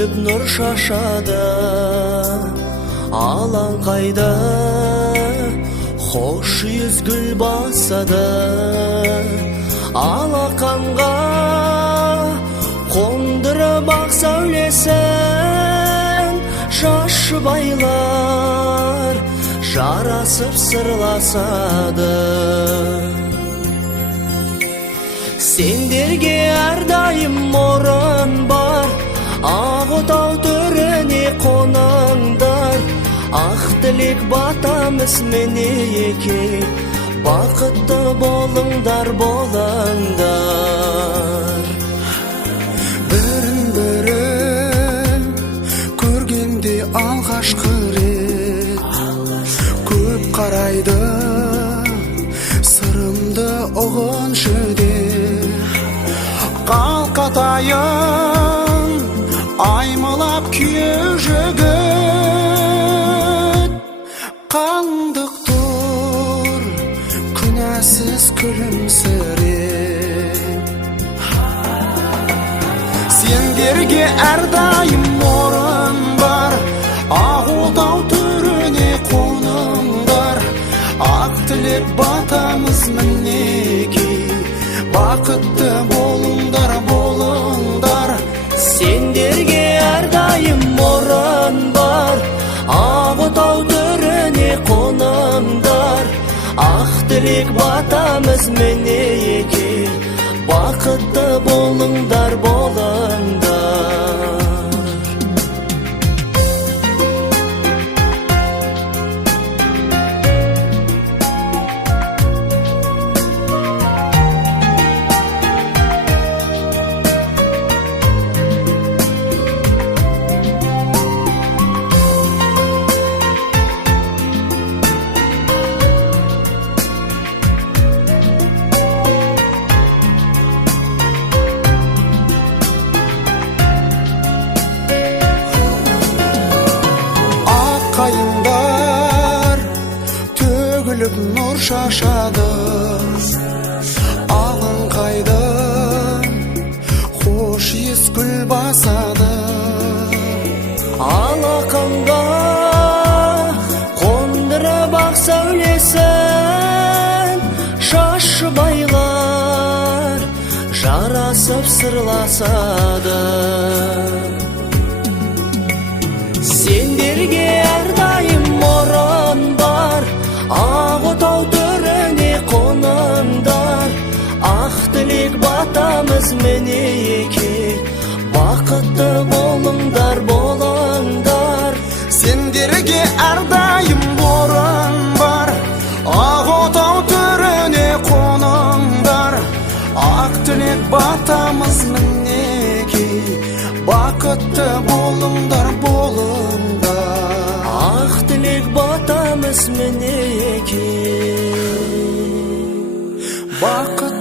төгіліп нұр шашады. Алаңқайда хош yüz гүл басады. Алақанға қондырып ақ сәулесін, шашып айлар жарасып сырласады. Сендерге әрдайым орын бар, ақ отау төріне қоныңдар. Ақ тілек батамыз мінеке, бақытты болыңдар, болыңдар. Бірін-бірін көргенде алғашқы рет көп қарайды, сырымды ұғыншы деп. Қалқатайын аймалап күйе жігіт, қаңдық тұр күнәсіз күлімсіреп. Сендерге әрдайым орын бар, ақ отау төріне қоныңдар. Ақ тілек батамыз мінеке, бақытты болыңдар, болыңдар. Сендерге әрдайым орын бар, ақ отау төріне қоныңдар. Ақ тілек батамыз мінеке, бақытты болыңдар, болыңдар. Қайындар төгіліп нұр шашады. Алаңқайдан хош иіс гүл басады. Алақанға қондырып ақ сәулесін, шашып айлар жарасып сырласады. Сендерге әрдайым орын бар, ақ отау төріне қоныңдар. Ақ тілек батамыз мінеке, бақытты болыңдар, болыңдар. Сендерге әрдайым орын бар, ақ отау төріне қоныңдар. Ақ тілек батамыз мінеке, бақытты болыңдар, болыңдар. Ақ тілек батамыз мінеке, бақытты